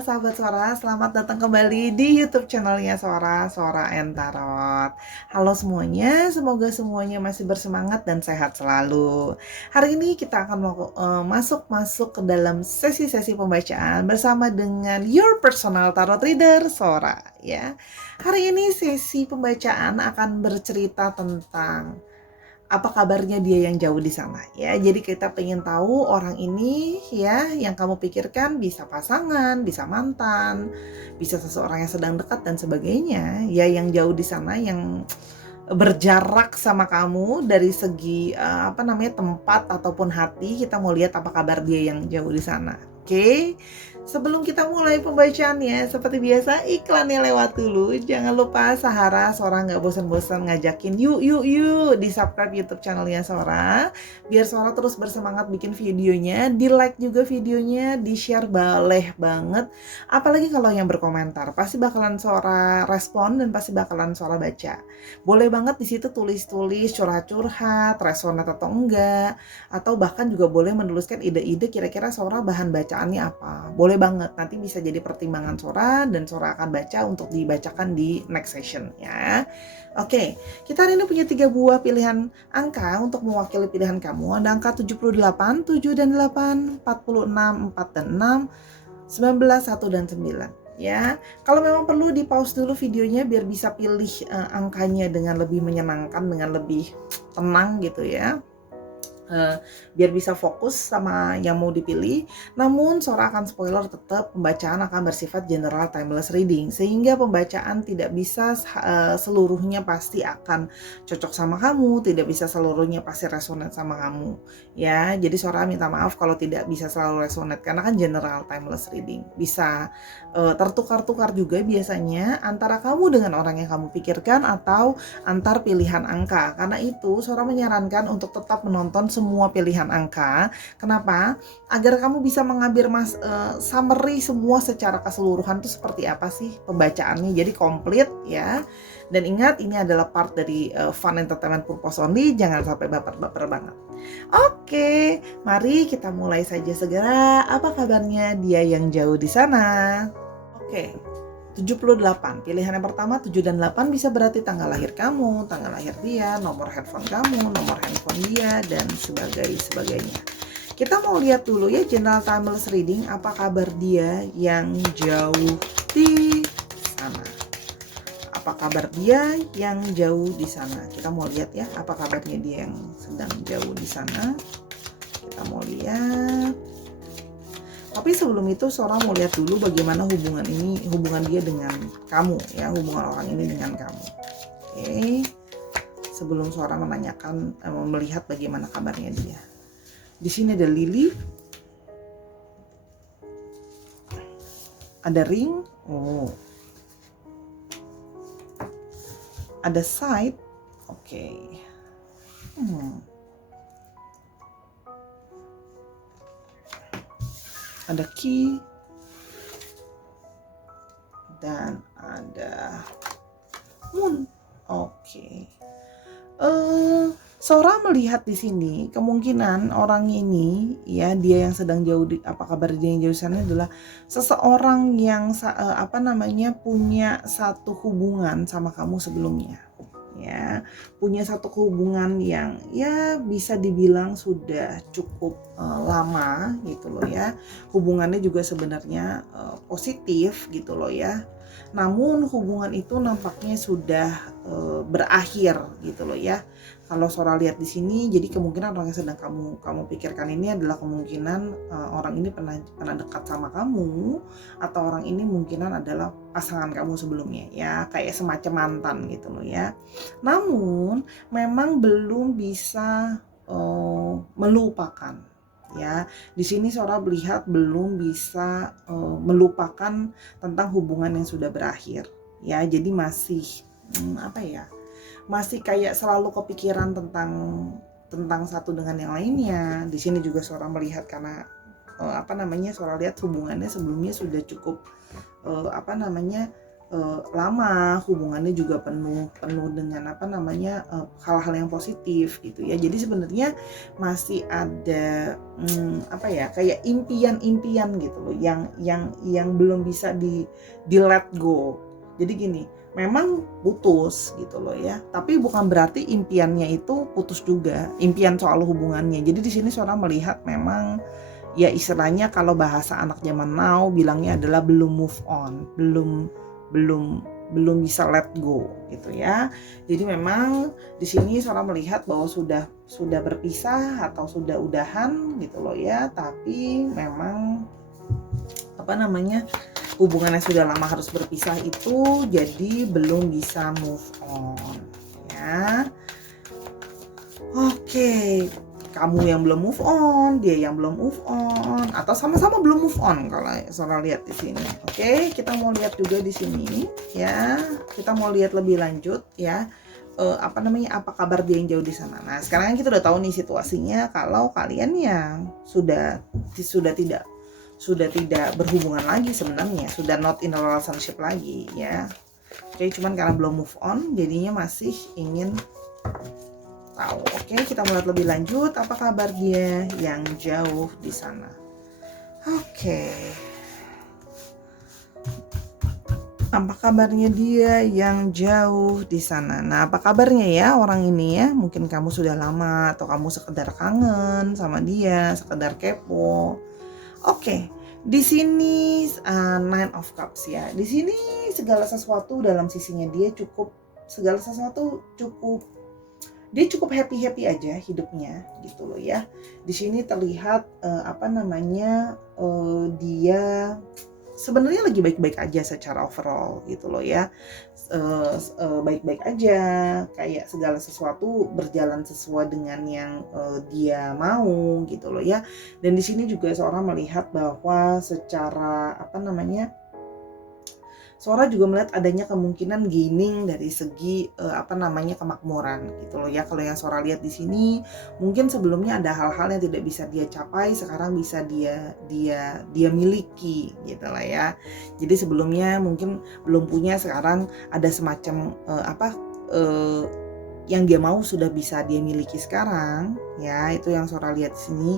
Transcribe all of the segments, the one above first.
sahabat Suara, selamat datang kembali di YouTube channelnya Suara and Tarot. Halo semuanya, semoga semuanya masih bersemangat dan sehat selalu. Hari ini kita akan masuk ke dalam sesi-sesi pembacaan bersama dengan your personal tarot reader Sora ya. Hari ini sesi pembacaan akan bercerita tentang apa kabarnya dia yang jauh di sana ya. Jadi kita pengen tahu orang ini ya yang kamu pikirkan bisa pasangan, bisa mantan, bisa seseorang yang sedang dekat dan sebagainya ya, yang jauh di sana, yang berjarak sama kamu dari segi tempat ataupun hati. Kita mau lihat apa kabar dia yang jauh di sana. Oke. Sebelum kita mulai pembacaannya, seperti biasa iklannya lewat dulu. Jangan lupa Sahara Sora nggak bosan-bosan ngajakin yuk di subscribe YouTube channelnya Sora, biar Sora terus bersemangat bikin videonya. Di like juga videonya, di share boleh banget. Apalagi kalau yang berkomentar, pasti bakalan Sora respon dan pasti bakalan Sora baca. Boleh banget di situ tulis-tulis curhat-curhat, resonate atau enggak, atau bahkan juga boleh menuliskan ide-ide kira-kira Sora bahan bacaannya apa. Boleh banget, nanti bisa jadi pertimbangan Sora dan Sora akan baca untuk dibacakan di next session ya. Oke, kita hari ini punya 3 buah pilihan angka untuk mewakili pilihan kamu. Ada angka 78, 7 dan 8, 46, 4 dan 6, 19, 1 dan 9 ya. Kalau memang perlu di pause dulu videonya biar bisa pilih angkanya dengan lebih menyenangkan, dengan lebih tenang gitu ya. Biar bisa fokus sama yang mau dipilih. Namun Sora akan spoiler, tetap pembacaan akan bersifat general timeless reading, sehingga pembacaan tidak bisa seluruhnya pasti akan cocok sama kamu, tidak bisa seluruhnya pasti resonate sama kamu ya. Jadi Sora minta maaf kalau tidak bisa selalu resonate, karena kan general timeless reading bisa tertukar-tukar juga biasanya antara kamu dengan orang yang kamu pikirkan atau antar pilihan angka. Karena itu Sora menyarankan untuk tetap menonton semua pilihan angka. Kenapa? Agar kamu bisa mengambil summary semua secara keseluruhan itu seperti apa sih pembacaannya, jadi komplit ya. Dan ingat, ini adalah part dari fun entertainment purpose only, jangan sampai baper-baper banget. Oke, mari kita mulai saja segera. Apa kabarnya dia yang jauh di sana? Oke. 78. Pilihan yang pertama 7 dan 8 bisa berarti tanggal lahir kamu, tanggal lahir dia, nomor handphone kamu, nomor handphone dia, dan sebagainya. Kita mau lihat dulu ya general timeless reading, apa kabar dia yang jauh di sana. Apa kabar dia yang jauh di sana? Kita mau lihat ya, apa kabarnya dia yang sedang jauh di sana. Kita mau lihat. Tapi sebelum itu Sora mau lihat dulu bagaimana hubungan dia dengan kamu ya, hubungan orang ini dengan kamu. Oke. Sebelum Sora menanyakan, melihat bagaimana kabarnya dia. Di sini ada lily, ada ring, ada side, oke. Ada key dan ada moon. Oke. Sora melihat di sini kemungkinan orang ini ya, dia yang sedang jauh di, apa kabar dia yang jauh di sana, adalah seseorang yang punya satu hubungan sama kamu sebelumnya. Ya, punya satu hubungan yang ya bisa dibilang sudah cukup lama gitu loh ya. Hubungannya juga sebenarnya positif gitu loh ya. Namun hubungan itu nampaknya sudah berakhir gitu loh ya. Kalau Sora lihat di sini, jadi kemungkinan orang yang sedang kamu pikirkan ini adalah kemungkinan orang ini pernah dekat sama kamu, atau orang ini mungkinan adalah pasangan kamu sebelumnya ya, kayak semacam mantan gitu loh ya. Namun memang belum bisa melupakan ya. Di sini Sora melihat belum bisa melupakan tentang hubungan yang sudah berakhir ya. Jadi masih masih kayak selalu kepikiran tentang satu dengan yang lainnya. Di sini juga Sora melihat karena Sora lihat hubungannya sebelumnya sudah cukup lama, hubungannya juga penuh dengan hal-hal yang positif gitu ya. Jadi sebenarnya masih ada kayak impian-impian gitu loh yang belum bisa di let go. Jadi gini, memang putus gitu loh ya, tapi bukan berarti impiannya itu putus juga, impian soal hubungannya. Jadi di sini seorang melihat memang ya istilahnya kalau bahasa anak zaman now bilangnya adalah belum move on, belum bisa let go gitu ya. Jadi memang di sini seorang melihat bahwa sudah berpisah atau sudah udahan gitu loh ya, tapi memang hubungannya sudah lama harus berpisah itu jadi belum bisa move on ya. Oke, kamu yang belum move on, dia yang belum move on, atau sama-sama belum move on kalau saudara lihat di sini. Oke, kita mau lihat juga di sini ya. Kita mau lihat lebih lanjut ya. Apa kabar dia yang jauh di sana. Nah, sekarang kita udah tahu nih situasinya kalau kalian yang sudah tidak berhubungan lagi sebenarnya, sudah not in a relationship lagi ya. Oke, cuman karena belum move on jadinya masih ingin tahu. Oke, kita melihat lebih lanjut apa kabar dia yang jauh di sana. Oke. Apa kabarnya dia yang jauh di sana? Nah, apa kabarnya ya orang ini ya? Mungkin kamu sudah lama atau kamu sekedar kangen sama dia, sekedar kepo. Oke. Di sini Nine of Cups ya. Di sini segala sesuatu dalam sisinya dia cukup dia cukup happy aja hidupnya gitu loh ya. Di sini terlihat dia sebenarnya lagi baik-baik aja secara overall gitu loh ya. Baik-baik aja, kayak segala sesuatu berjalan sesuai dengan yang dia mau gitu loh ya. Dan di sini juga seorang melihat bahwa secara Sora juga melihat adanya kemungkinan gaining dari segi kemakmuran gitu loh ya. Kalau yang Sora lihat di sini mungkin sebelumnya ada hal-hal yang tidak bisa dia capai, sekarang bisa dia miliki gitu lah ya. Jadi sebelumnya mungkin belum punya, sekarang ada semacam yang dia mau sudah bisa dia miliki sekarang ya. Itu yang Sora lihat di sini.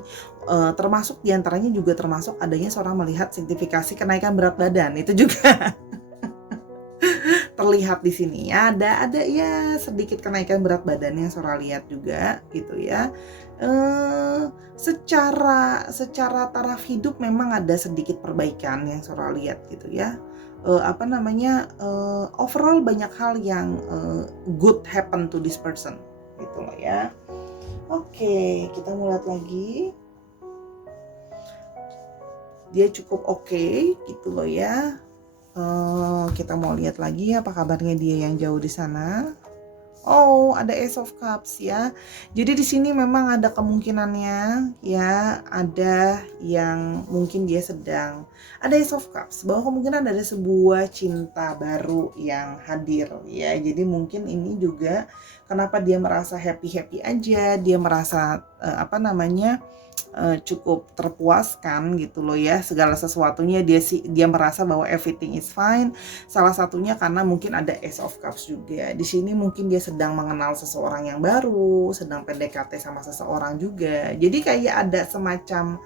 Termasuk diantaranya juga termasuk adanya Sora melihat sertifikasi kenaikan berat badan, itu juga terlihat di sini ya. Ada ya sedikit kenaikan berat badan yang Sora lihat juga gitu ya. Secara taraf hidup memang ada sedikit perbaikan yang Sora lihat gitu ya. Overall banyak hal yang good happen to this person gitu loh ya. Oke, kita mulai lagi. Dia cukup oke gitu loh ya. Kita mau lihat lagi apa kabarnya dia yang jauh di sana. Oh, ada Ace of Cups ya. Jadi di sini memang ada kemungkinannya ya, ada yang mungkin dia sedang ada Ace of Cups, bahwa kemungkinan ada sebuah cinta baru yang hadir ya. Jadi mungkin ini juga kenapa dia merasa happy aja, dia merasa cukup terpuaskan gitu loh ya, segala sesuatunya dia merasa bahwa everything is fine. Salah satunya karena mungkin ada Ace of Cups juga. Di sini mungkin dia sedang mengenal seseorang yang baru, sedang PDKT sama seseorang juga. Jadi kayak ada semacam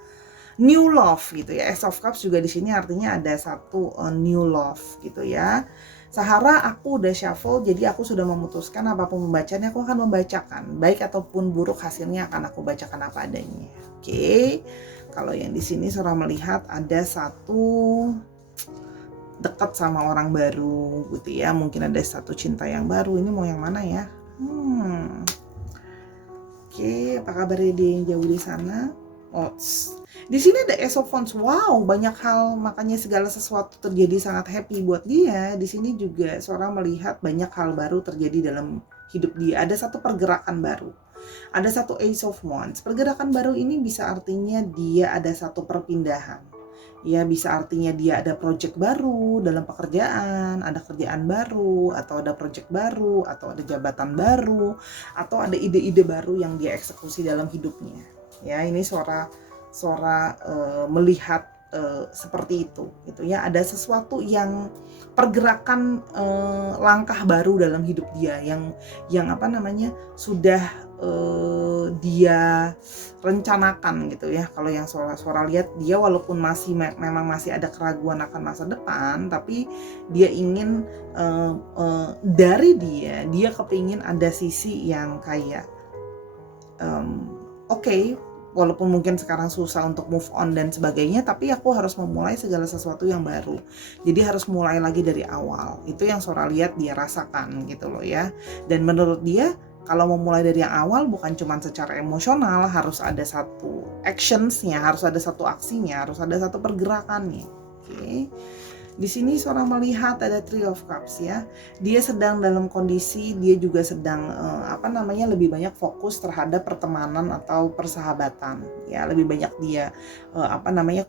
new love gitu ya. Ace of Cups juga di sini artinya ada satu new love gitu ya. Sahara, aku udah shuffle, jadi aku sudah memutuskan apapun pembacanya aku akan membacakan, baik ataupun buruk hasilnya akan aku bacakan apa adanya. Oke. Kalau yang di sini Sora melihat ada satu dekat sama orang baru gitu ya, mungkin ada satu cinta yang baru. Ini mau yang mana ya? Oke, apa kabarnya dia yang jauh di sana? Di sini ada Ace of Wands. Wow, banyak hal, makanya segala sesuatu terjadi sangat happy buat dia. Di sini juga seorang melihat banyak hal baru terjadi dalam hidup dia. Ada satu pergerakan baru. Ada satu Ace of Wands. Pergerakan baru ini bisa artinya dia ada satu perpindahan. Ya, bisa artinya dia ada project baru dalam pekerjaan, ada kerjaan baru, atau ada project baru, atau ada jabatan baru, atau ada ide-ide baru yang dia eksekusi dalam hidupnya. Ya, ini Sora melihat seperti itu gitu ya. Ada sesuatu yang pergerakan langkah baru dalam hidup dia yang apa namanya sudah dia rencanakan gitu ya. Kalau yang Sora lihat, dia walaupun memang masih ada keraguan akan masa depan, tapi dia ingin dari dia kepingin ada sisi yang kayak oke, walaupun mungkin sekarang susah untuk move on dan sebagainya, tapi aku harus memulai segala sesuatu yang baru. Jadi harus mulai lagi dari awal. Itu yang Sora lihat dia rasakan gitu loh ya. Dan menurut dia, kalau mau mulai dari yang awal bukan cuma secara emosional, harus ada satu actionsnya, harus ada satu aksinya, harus ada satu pergerakannya. Oke. Di sini Sora melihat ada Three of Cups ya. Dia sedang dalam kondisi, dia juga sedang lebih banyak fokus terhadap pertemanan atau persahabatan. Ya, lebih banyak dia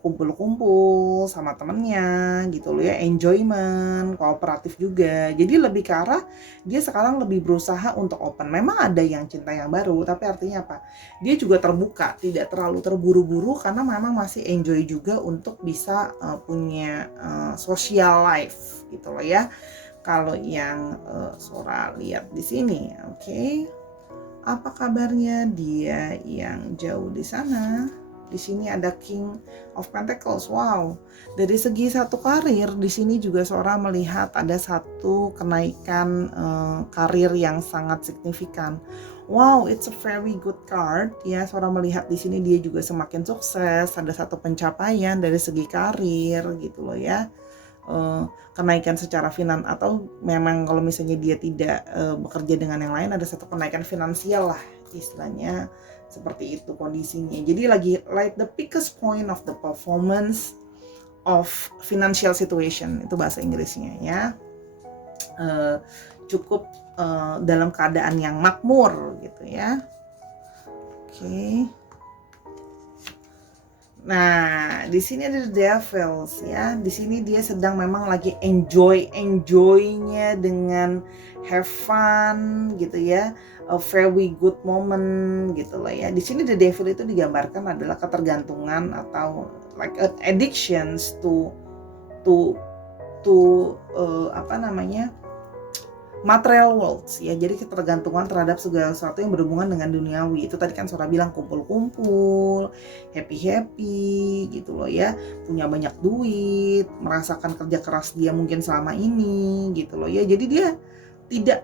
kumpul-kumpul sama temennya gitu loh ya, enjoyment, kooperatif juga. Jadi lebih ke arah dia sekarang lebih berusaha untuk open. Memang ada yang cinta yang baru, tapi artinya apa? Dia juga terbuka, tidak terlalu terburu-buru karena memang masih enjoy juga untuk bisa punya social life gitu loh ya. Kalau yang Sora lihat di sini, oke. Apa kabarnya dia yang jauh di sana? Di sini ada King of Pentacles. Wow. Dari segi satu karir, di sini juga Sora melihat ada satu kenaikan karir yang sangat signifikan. Wow, it's a very good card ya. Sora melihat di sini dia juga semakin sukses, ada satu pencapaian dari segi karir gitu loh ya. Kenaikan secara atau memang kalau misalnya dia tidak bekerja dengan yang lain, ada satu kenaikan finansial lah istilahnya, seperti itu kondisinya. Jadi lagi like the biggest point of the performance of financial situation, itu bahasa Inggrisnya ya. Cukup dalam keadaan yang makmur gitu ya. Oke. Nah, di sini ada The Devils ya. Di sini dia sedang memang lagi enjoynya dengan have fun gitu ya. A very good moment gitu lah ya. Di sini The Devil itu digambarkan adalah ketergantungan atau like addictions to material worlds ya. Jadi ketergantungan terhadap segala sesuatu yang berhubungan dengan duniawi. Itu tadi kan Sora bilang kumpul-kumpul, happy gitu loh ya. Punya banyak duit, merasakan kerja keras dia mungkin selama ini gitu loh ya. Jadi dia tidak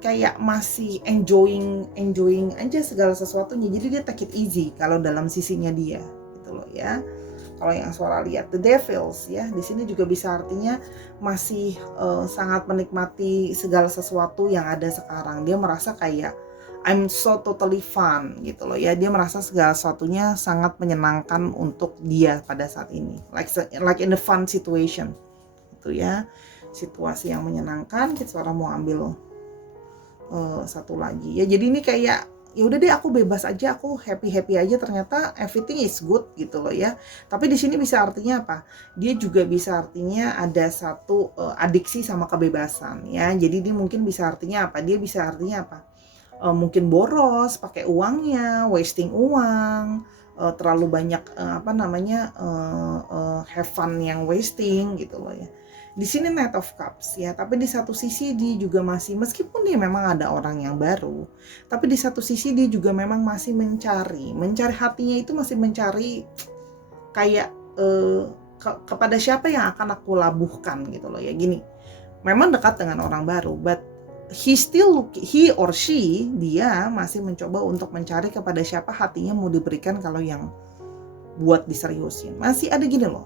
kayak masih enjoying aja segala sesuatunya. Jadi dia take it easy kalau dalam sisinya dia gitu loh ya. Kalau yang Sora lihat The Devils ya, di sini juga bisa artinya masih sangat menikmati segala sesuatu yang ada sekarang. Dia merasa kayak I'm so totally fun gitu loh ya. Dia merasa segala sesuatunya sangat menyenangkan untuk dia pada saat ini. Like in the fun situation gitu ya. Situasi yang menyenangkan. Kita Sora mau ambil satu lagi ya. Jadi ini kayak ya udah deh, aku bebas aja, aku happy aja, ternyata everything is good gitu loh ya. Tapi di sini bisa artinya apa? Dia juga bisa artinya ada satu adiksi sama kebebasan ya. Jadi dia mungkin bisa artinya apa? Dia bisa artinya apa? Mungkin boros, pakai uangnya, wasting uang, terlalu banyak have fun yang wasting gitu loh ya. Di sini Knight of Cups ya, tapi di satu sisi dia juga masih, meskipun dia memang ada orang yang baru, tapi di satu sisi dia juga memang masih mencari hatinya, itu masih mencari kayak kepada siapa yang akan aku labuhkan gitu loh ya. Gini, memang dekat dengan orang baru, but he or she, dia masih mencoba untuk mencari kepada siapa hatinya mau diberikan kalau yang buat diseriusin. Masih ada gini loh,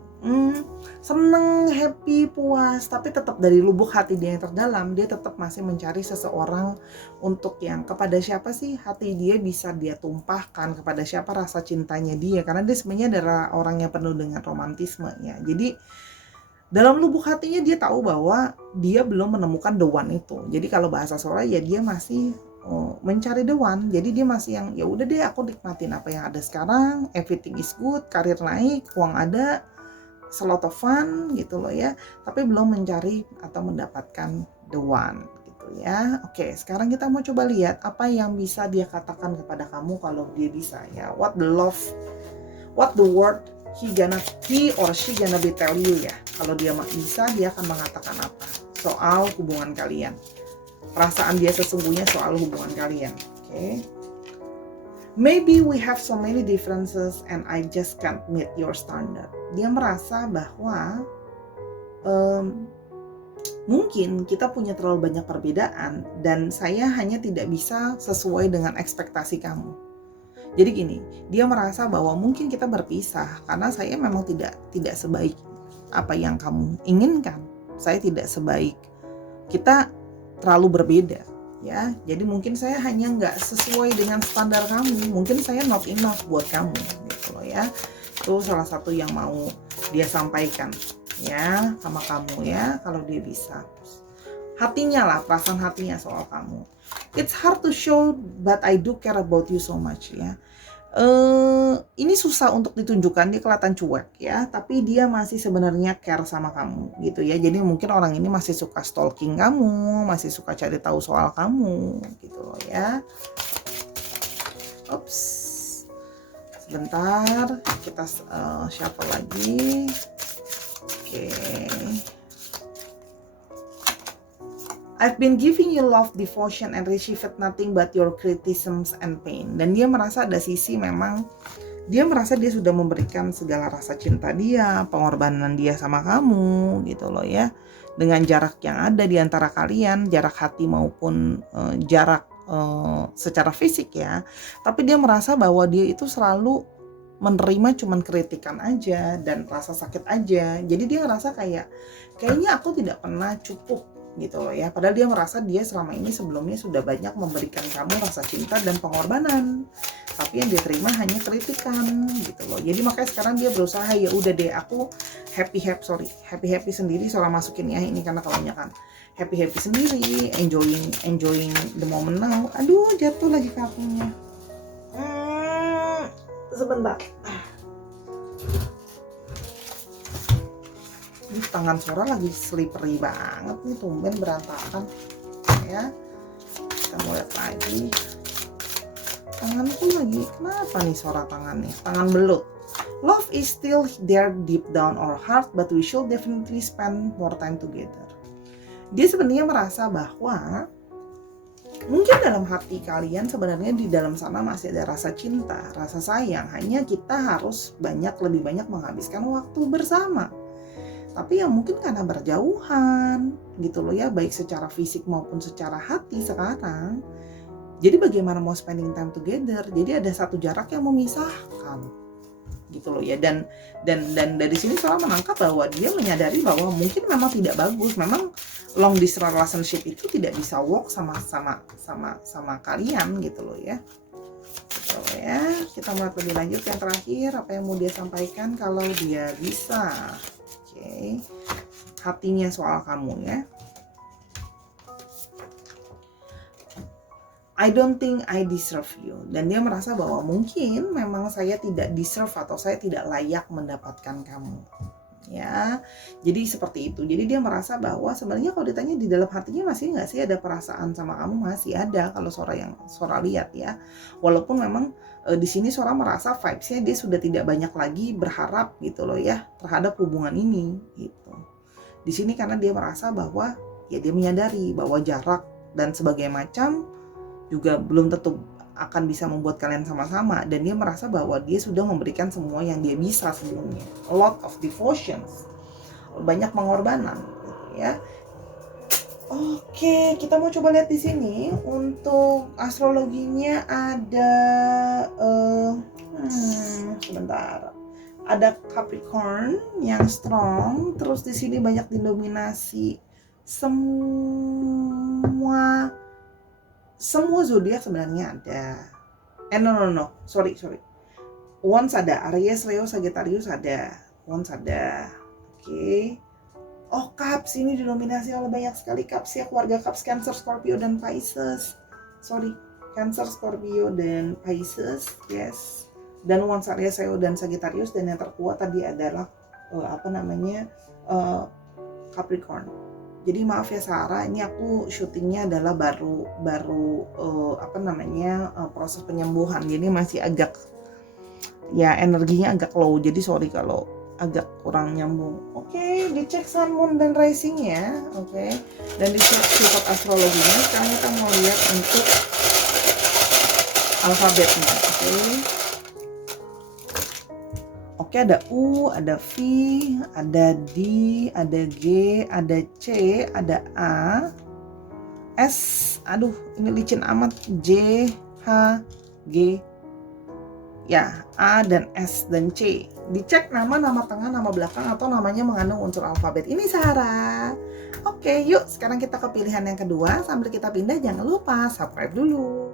seneng, happy, puas, tapi tetap dari lubuk hati dia yang terdalam, dia tetap masih mencari seseorang untuk yang kepada siapa sih hati dia bisa dia tumpahkan, kepada siapa rasa cintanya dia, karena dia sebenarnya adalah orang yang penuh dengan romantisme ya. Jadi dalam lubuk hatinya dia tahu bahwa dia belum menemukan the one itu. Jadi kalau bahasa Sora ya, dia masih mencari the one. Jadi dia masih yang ya udah deh, aku nikmatin apa yang ada sekarang, everything is good, karir naik, uang ada, a lot of fun gitu loh ya, tapi belum mencari atau mendapatkan the one gitu ya. Oke, sekarang kita mau coba lihat apa yang bisa dia katakan kepada kamu kalau dia bisa ya. What the word he or she gonna be tell you ya. Kalau dia bisa, dia akan mengatakan apa soal hubungan kalian. Perasaan dia sesungguhnya soal hubungan kalian. Oke. Maybe we have so many differences and I just can't meet your standard. Dia merasa bahwa mungkin kita punya terlalu banyak perbedaan dan saya hanya tidak bisa sesuai dengan ekspektasi kamu. Jadi gini, dia merasa bahwa mungkin kita berpisah karena saya memang tidak sebaik apa yang kamu inginkan. Saya tidak sebaik, kita terlalu berbeda. Ya, jadi mungkin saya hanya nggak sesuai dengan standar kamu. Mungkin saya not enough buat kamu, gitu loh ya. Itu salah satu yang mau dia sampaikan ya sama kamu ya, kalau dia bisa. Hatinya lah, perasaan hatinya soal kamu. It's hard to show, but I do care about you so much ya. Ini susah untuk ditunjukkan, dia kelihatan cuek ya, tapi dia masih sebenarnya care sama kamu gitu ya. Jadi mungkin orang ini masih suka stalking kamu, masih suka cari tahu soal kamu gitu loh ya. Ups, sebentar kita shuffle lagi. Oke. I've been giving you love, devotion, and received nothing but your criticisms and pain. Dan dia merasa ada sisi memang dia merasa dia sudah memberikan segala rasa cinta dia, pengorbanan dia sama kamu gitu loh ya. Dengan jarak yang ada di antara kalian, jarak hati maupun jarak secara fisik ya. Tapi dia merasa bahwa dia itu selalu menerima cuman kritikan aja dan rasa sakit aja. Jadi dia ngerasa kayaknya aku tidak pernah cukup gitu loh ya. Padahal dia merasa dia selama ini sebelumnya sudah banyak memberikan kamu rasa cinta dan pengorbanan. Tapi yang dia terima hanya kritikan gitu loh. Jadi makanya sekarang dia berusaha, ya udah deh aku happy sendiri. Soalnya masukin ya ini karena kebanyakan happy sendiri, enjoying the moment now. Aduh, jatuh lagi kartunya. Sebentar. Ini tangan Sora lagi slippery banget nih, tumben berantakan ya. Kita mau lihat lagi. Tanganku lagi kenapa nih Sora tangannya? Tangan belut. Love is still there deep down our heart, but we should definitely spend more time together. Dia sebenarnya merasa bahwa mungkin dalam hati kalian sebenarnya di dalam sana masih ada rasa cinta, rasa sayang. Hanya kita harus lebih banyak menghabiskan waktu bersama. Tapi yang mungkin karena berjauhan gitu loh ya, baik secara fisik maupun secara hati sekarang. Jadi bagaimana mau spending time together? Jadi ada satu jarak yang memisahkan gitu loh ya. Dan dari sini saya menangkap bahwa dia menyadari bahwa mungkin memang tidak bagus. Memang long distance relationship itu tidak bisa work sama kalian gitu loh ya. Gitu loh ya. Kita mulai lebih lanjut yang terakhir, apa yang mau dia sampaikan kalau dia bisa. Oke, hatinya soal kamu ya. I don't think I deserve you. Dan dia merasa bahwa mungkin memang saya tidak deserve atau saya tidak layak mendapatkan kamu. Ya, jadi seperti itu. Jadi dia merasa bahwa sebenarnya kalau ditanya di dalam hatinya masih nggak sih ada perasaan sama kamu, masih ada kalau Sora lihat ya. Walaupun memang di sini Sora merasa vibes-nya dia sudah tidak banyak lagi berharap gitu loh ya terhadap hubungan ini gitu. Di sini karena dia merasa bahwa ya dia menyadari bahwa jarak dan sebagainya macam juga belum tentu akan bisa membuat kalian sama-sama, dan dia merasa bahwa dia sudah memberikan semua yang dia bisa sebelumnya. A lot of devotions, banyak pengorbanan gitu ya. Oke, kita mau coba lihat di sini untuk astrologinya ada sebentar. Ada Capricorn yang strong, terus di sini banyak didominasi semua zodiak sebenarnya ada. Sorry. Once ada Aries, Leo, Sagittarius ada. Once ada. Oke. Oh, Caps ini didominasi oleh banyak sekali Caps ya, keluarga Caps, Cancer, Scorpio dan Pisces. Cancer, Scorpio dan Pisces. Yes. Dan Once Aries, Leo dan Sagittarius, dan yang terkuat tadi adalah Capricorn. Jadi maaf ya Sarah, ini aku syutingnya adalah baru proses penyembuhan. Jadi masih agak ya energinya agak low, jadi sorry kalau agak kurang nyambung. Oke, dicek Sun, Moon, dan Rising ya. Oke, dan dicek sifat astrologinya. Sekarang kita mau lihat untuk alfabetnya. Oke, ada U, ada V, ada D, ada G, ada C, ada A, S, aduh ini licin amat, J, H, G, ya A dan S dan C. Dicek nama tengah, nama belakang, atau namanya mengandung unsur alfabet. Ini Sarah. Oke, yuk sekarang kita ke pilihan yang kedua. Sambil kita pindah, jangan lupa subscribe dulu.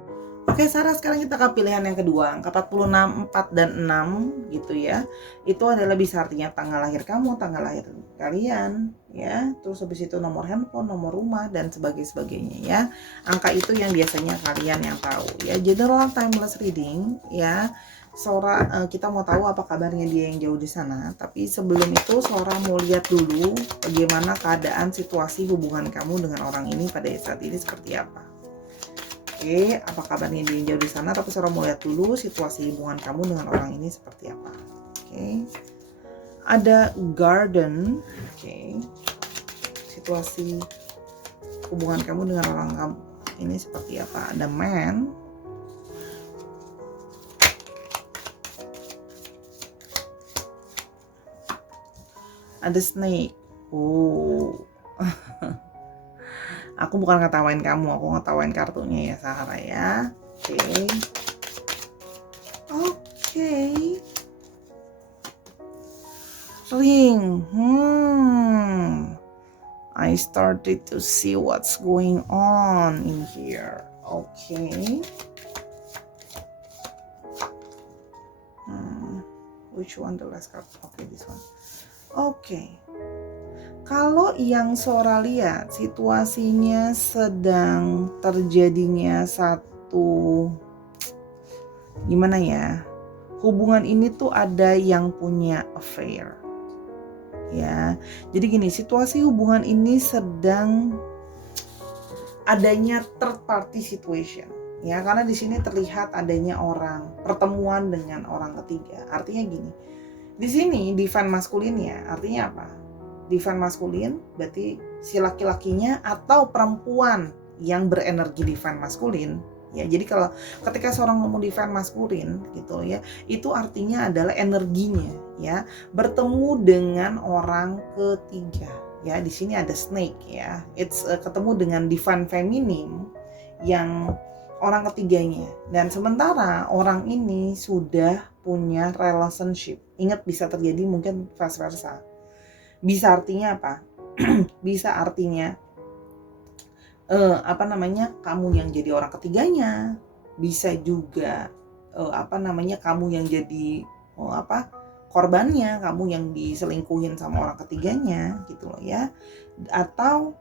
Oke Sarah, sekarang kita ke pilihan yang kedua, angka 46, 4, dan 6 gitu ya. Itu adalah bisa artinya tanggal lahir kamu, tanggal lahir kalian ya. Terus habis itu nomor handphone, nomor rumah, dan sebagainya ya. Angka itu yang biasanya kalian yang tahu ya. General timeless reading ya. Sora, kita mau tahu apa kabarnya dia yang jauh di sana. Tapi sebelum itu Sora mau lihat dulu bagaimana keadaan situasi hubungan kamu dengan orang ini pada saat ini seperti apa. Oke, apa kabarnya dia yang jauh di sana? Tapi Sora mau lihat dulu situasi hubungan kamu dengan orang ini seperti apa. Oke, ada garden. Oke, situasi hubungan kamu dengan orang kamu ini seperti apa. Ada man. Ada snake. Oh. Aku bukan ngetawain kamu, aku ngetawain kartunya ya Sarah ya. Oke. Ring. I started to see what's going on in here. Okay. Which one the last card? Okay, this one. Okay. Kalau yang Sora lihat situasinya sedang terjadinya satu, gimana ya, hubungan ini tuh ada yang punya affair ya. Jadi gini, situasi hubungan ini sedang adanya third party situation ya, karena di sini terlihat adanya orang pertemuan dengan orang ketiga. Artinya gini, di sini divine maskulin ya, artinya apa? Divine maskulin berarti si laki-lakinya atau perempuan yang berenergi divine maskulin ya. Jadi kalau ketika seorang ngomong divine maskulin gitu ya, itu artinya adalah energinya ya bertemu dengan orang ketiga ya. Di sini ada snake ya, it's ketemu dengan divine feminine yang orang ketiganya, dan sementara orang ini sudah punya relationship. Ingat, bisa terjadi mungkin vice versa. Bisa artinya apa? Bisa artinya kamu yang jadi orang ketiganya. Bisa juga kamu yang jadi korbannya, kamu yang diselingkuhin sama orang ketiganya gitu loh ya. Atau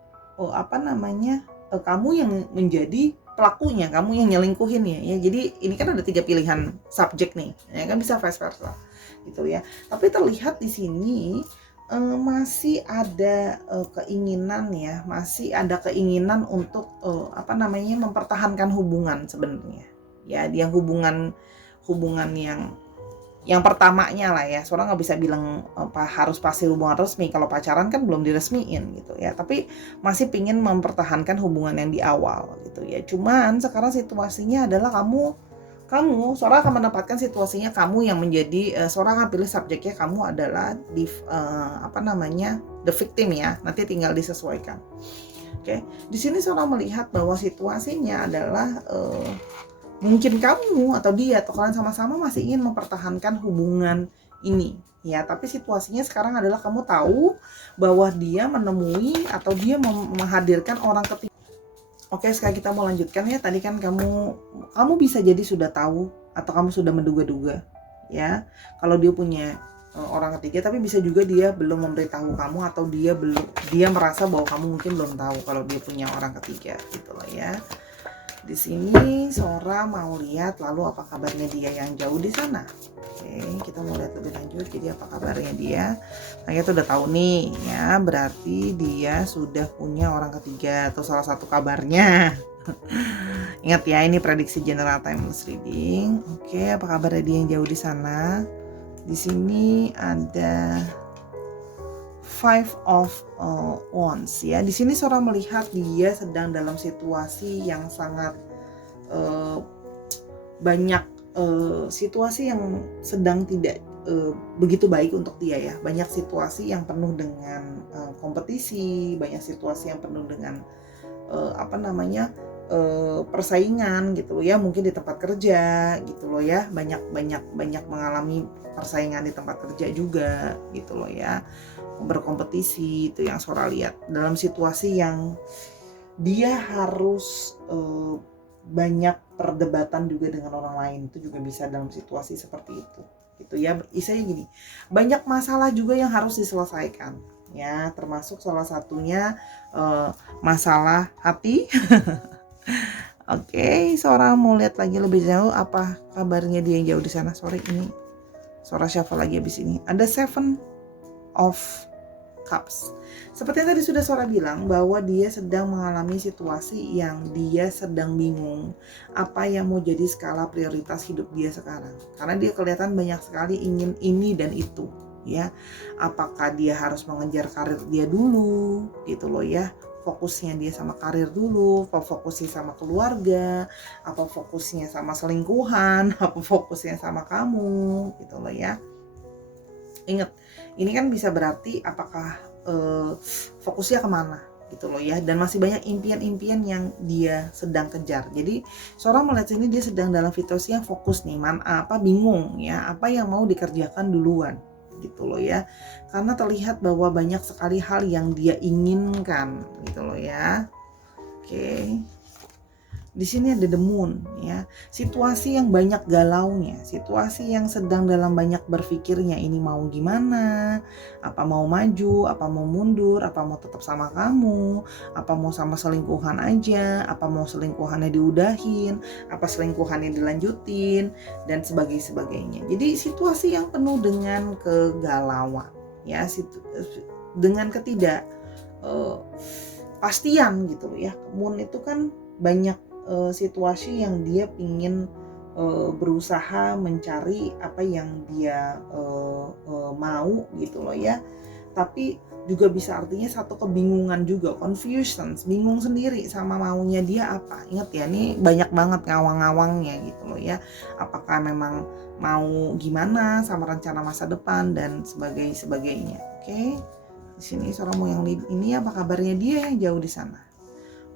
kamu yang menjadi pelakunya, kamu yang nyelingkuhin ya. Jadi ini kan ada 3 pilihan subjek nih, ya kan, bisa vice versa gitu ya. Tapi terlihat di sini masih ada keinginan ya, masih ada keinginan untuk mempertahankan hubungan sebenarnya ya. Dia hubungan yang pertamanya lah ya. Soalnya nggak bisa bilang harus pasti hubungan resmi, kalau pacaran kan belum diresmiin gitu ya, tapi masih pingin mempertahankan hubungan yang di awal gitu ya. Cuman sekarang situasinya adalah kamu Sora akan menempatkan situasinya kamu yang menjadi Sora akan pilih subjeknya kamu adalah the victim ya. Nanti tinggal disesuaikan. Oke. Di sini Sora melihat bahwa situasinya adalah mungkin kamu atau dia atau kalian sama-sama masih ingin mempertahankan hubungan ini ya. Tapi situasinya sekarang adalah kamu tahu bahwa dia menemui atau dia menghadirkan orang ketiga. Oke, sekarang kita mau lanjutkan ya. Tadi kan kamu bisa jadi sudah tahu atau kamu sudah menduga-duga ya kalau dia punya orang ketiga, tapi bisa juga dia belum memberitahu kamu, atau dia merasa bahwa kamu mungkin belum tahu kalau dia punya orang ketiga gitu loh ya. Di sini Sora mau lihat lalu apa kabarnya dia yang jauh di sana. Oke, kita mau lihat lebih lanjut. Jadi apa kabarnya dia? Nah, kita udah tahu nih ya, berarti dia sudah punya orang ketiga atau salah satu kabarnya Ingat ya, ini prediksi general timeless reading. Oke, apa kabar dia yang jauh di sana? Di sini ada Five of Wands ya. Di sini seorang melihat dia sedang dalam situasi yang sangat banyak situasi yang sedang tidak begitu baik untuk dia ya. Banyak situasi yang penuh dengan kompetisi, banyak situasi yang penuh dengan persaingan gitu loh ya, mungkin di tempat kerja gitu loh ya, banyak mengalami persaingan di tempat kerja juga gitu loh ya, berkompetisi. Itu yang Sora lihat dalam situasi yang dia harus banyak perdebatan juga dengan orang lain. Itu juga bisa dalam situasi seperti itu gitu ya. Istilahnya gini, banyak masalah juga yang harus diselesaikan ya, termasuk salah satunya masalah hati. Oke, Sora mau lihat lagi lebih jauh apa kabarnya dia yang jauh di sana. Sorry, ini Sora shuffle lagi habis ini. Ada Seven of Cups. Seperti yang tadi sudah Sora bilang, bahwa dia sedang mengalami situasi yang dia sedang bingung apa yang mau jadi skala prioritas hidup dia sekarang. Karena dia kelihatan banyak sekali ingin ini dan itu ya. Apakah dia harus mengejar karir dia dulu gitu loh ya, fokusnya dia sama karir dulu, apa fokusnya sama keluarga, apa fokusnya sama selingkuhan, apa fokusnya sama kamu gitu loh ya. Ingat, ini kan bisa berarti apakah fokusnya kemana gitu loh ya, dan masih banyak impian-impian yang dia sedang kejar. Jadi seorang melihat sini dia sedang dalam situasi yang fokus nih, bingung ya, apa yang mau dikerjakan duluan gitu loh ya, karena terlihat bahwa banyak sekali hal yang dia inginkan gitu loh ya. Oke. Di sini ada the moon ya, situasi yang banyak galaunya, situasi yang sedang dalam banyak berpikirnya, ini mau gimana, apa mau maju, apa mau mundur, apa mau tetap sama kamu, apa mau sama selingkuhan aja, apa mau selingkuhannya diudahin, apa selingkuhannya dilanjutin, dan sebagainya. Jadi situasi yang penuh dengan kegalauan ya, dengan ketidak pastian gitu ya. Moon itu kan banyak situasi yang dia pingin berusaha mencari apa yang dia mau gitu loh ya, tapi juga bisa artinya satu kebingungan juga, confusion, bingung sendiri sama maunya dia apa. Ingat ya, ini banyak banget ngawang-ngawangnya gitu loh ya, apakah memang mau gimana sama rencana masa depan dan sebagainya. Oke, di sini seorang mau yang ini apa kabarnya dia yang jauh di sana.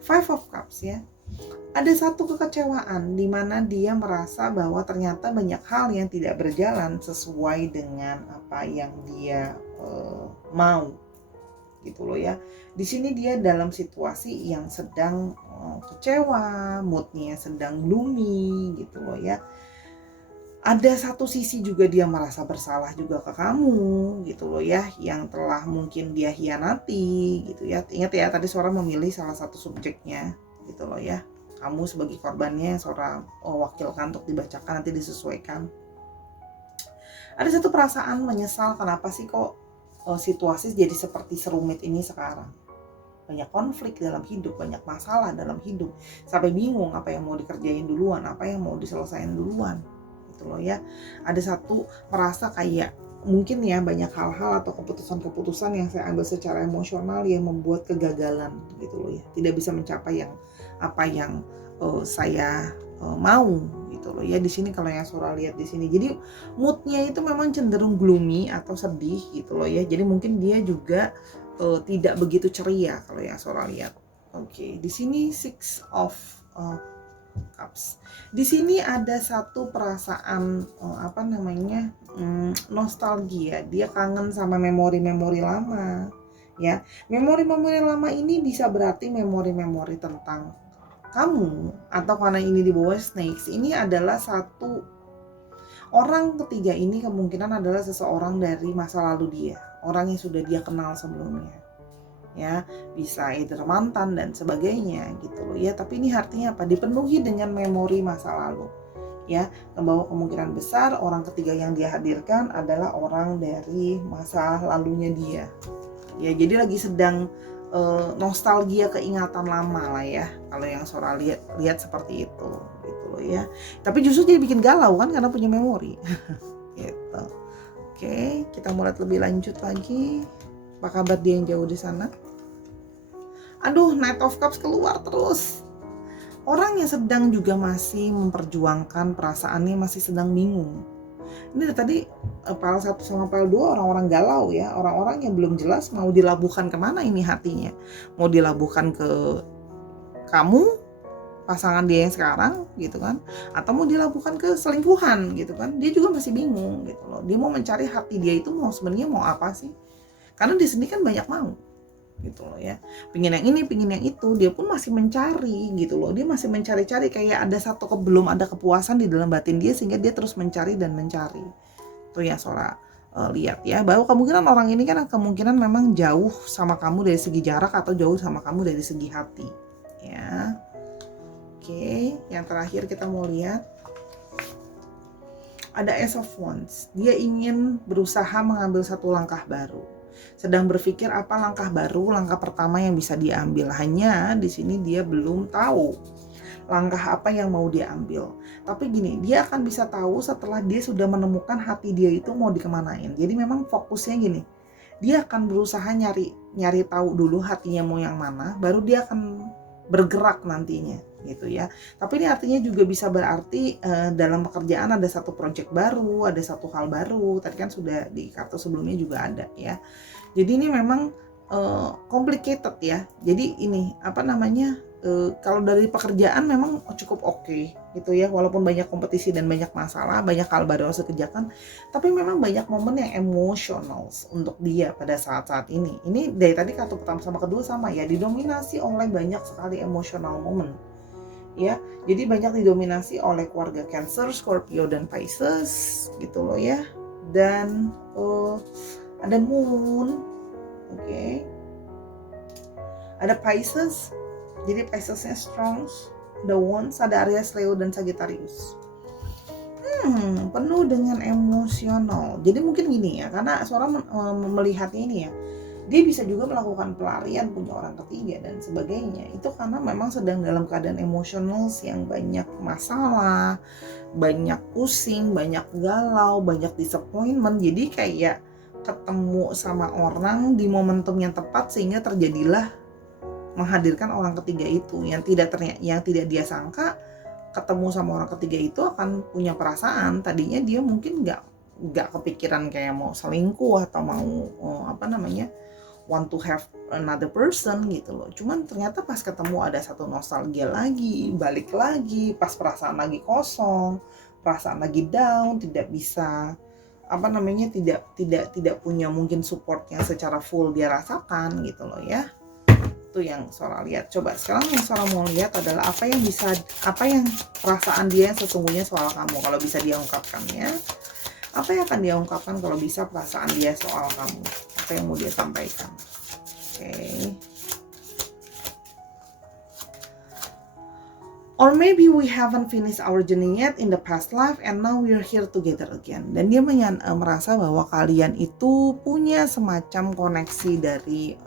Five of Cups ya. Ada satu kekecewaan di mana dia merasa bahwa ternyata banyak hal yang tidak berjalan sesuai dengan apa yang dia mau gitu loh ya. Di sini dia dalam situasi yang sedang kecewa, moodnya sedang gloomy gitu loh ya. Ada satu sisi juga dia merasa bersalah juga ke kamu gitu loh ya, yang telah mungkin dia hianati gitu ya. Ingat ya, tadi Sora memilih salah satu subjeknya gitu loh ya. Kamu sebagai korbannya Sora wakilkan untuk dibacakan, nanti disesuaikan. Ada satu perasaan menyesal, kenapa sih kok situasi jadi seperti serumit ini sekarang. Banyak konflik dalam hidup, banyak masalah dalam hidup, sampai bingung apa yang mau dikerjain duluan, apa yang mau diselesaikan duluan gitu loh ya. Ada satu merasa kayak mungkin ya banyak hal-hal atau keputusan-keputusan yang saya ambil secara emosional yang membuat kegagalan gitu loh ya, tidak bisa mencapai apa yang saya mau gitu loh ya. Di sini kalau yang Sora lihat di sini, jadi moodnya itu memang cenderung gloomy atau sedih gitu loh ya. Jadi mungkin dia juga tidak begitu ceria kalau yang Sora lihat. Oke, di sini Six of Cups. Di sini ada satu perasaan nostalgia. Dia kangen sama memori-memori lama ya. Memori-memori lama ini bisa berarti memori-memori tentang kamu, atau karena ini di bawah snakes, ini adalah satu orang ketiga. Ini kemungkinan adalah seseorang dari masa lalu dia, orang yang sudah dia kenal sebelumnya ya, bisa either mantan dan sebagainya gitu loh ya. Tapi ini artinya apa? Dipenuhi dengan memori masa lalu ya, bahwa kemungkinan besar orang ketiga yang dia hadirkan adalah orang dari masa lalunya dia ya. Jadi lagi sedang nostalgia keingatan lama lah ya, kalau yang Sora lihat seperti itu gitu loh ya. Tapi justru jadi bikin galau kan karena punya memori. Gitu. Oke, kita mulai lebih lanjut lagi. Apa kabar dia yang jauh di sana? Aduh, Knight of Cups keluar terus. Orang yang sedang juga masih memperjuangkan perasaannya, masih sedang bingung. Ini dari tadi Pal 1 sama Pal 2 orang-orang galau ya, orang-orang yang belum jelas mau dilabuhkan kemana ini hatinya. Mau dilabuhkan ke kamu, pasangan dia yang sekarang gitu kan, atau mau dilabuhkan ke selingkuhan gitu kan. Dia juga masih bingung gitu loh. Dia mau mencari hati dia itu sebenarnya mau apa sih? Karena di sini kan banyak mau gitu loh ya, pingin yang ini, pingin yang itu, dia pun masih mencari gitu loh, dia masih mencari-cari, kayak ada belum ada kepuasan di dalam batin dia sehingga dia terus mencari dan mencari. Itu yang Sora lihat ya, bahwa kemungkinan orang ini kan kemungkinan memang jauh sama kamu dari segi jarak atau jauh sama kamu dari segi hati ya. Oke, yang terakhir kita mau lihat ada Ace of Wands. Dia ingin berusaha mengambil satu langkah baru, sedang berpikir apa langkah baru, langkah pertama yang bisa diambil. Hanya di sini dia belum tahu langkah apa yang mau dia ambil. Tapi gini, dia akan bisa tahu setelah dia sudah menemukan hati dia itu mau dikemanain. Jadi memang fokusnya gini, dia akan berusaha nyari tahu dulu hatinya mau yang mana, baru dia akan bergerak nantinya gitu ya. Tapi ini artinya juga bisa berarti dalam pekerjaan ada satu project baru, ada satu hal baru. Tadi kan sudah di kartu sebelumnya juga ada ya. Jadi ini memang complicated ya. Jadi ini kalau dari pekerjaan memang cukup oke gitu ya, walaupun banyak kompetisi dan banyak masalah, banyak hal baru harus dikerjakan, tapi memang banyak momen yang emosional untuk dia pada saat-saat ini. Ini dari tadi kartu pertama sama kedua sama ya, didominasi oleh banyak sekali emosional momen ya. Jadi banyak didominasi oleh keluarga Cancer, Scorpio dan Pisces gitu loh ya. Dan ada Moon, oke. Ada Pisces, jadi Piscesnya strong. The Wands, ada Aries, Leo dan Sagittarius. Penuh dengan emosional. Jadi mungkin gini ya, karena seorang melihatnya ini ya, dia bisa juga melakukan pelarian, punya orang ketiga dan sebagainya. Itu karena memang sedang dalam keadaan emosional yang banyak masalah, banyak pusing, banyak galau, banyak disappointment. Jadi kayak ketemu sama orang di momentum yang tepat sehingga terjadilah menghadirkan orang ketiga itu yang tidak dia sangka. Ketemu sama orang ketiga itu akan punya perasaan. Tadinya dia mungkin nggak kepikiran kayak mau selingkuh atau mau want to have another person gitu loh. Cuman ternyata pas ketemu ada satu nostalgia lagi, balik lagi, pas perasaan lagi kosong, perasaan lagi down, tidak bisa tidak punya mungkin support yang secara full dia rasakan gitu loh ya. Itu yang Sora lihat. Coba sekarang yang Sora mau lihat adalah apa yang perasaan dia yang sesungguhnya soal kamu, kalau bisa dia ungkapkan ya. Apa yang akan dia ungkapkan kalau bisa perasaan dia soal kamu? Apa yang mau dia sampaikan? Oke. Or maybe we haven't finished our journey yet in the past life and now we're here together again. Dan dia merasa bahwa kalian itu punya semacam koneksi dari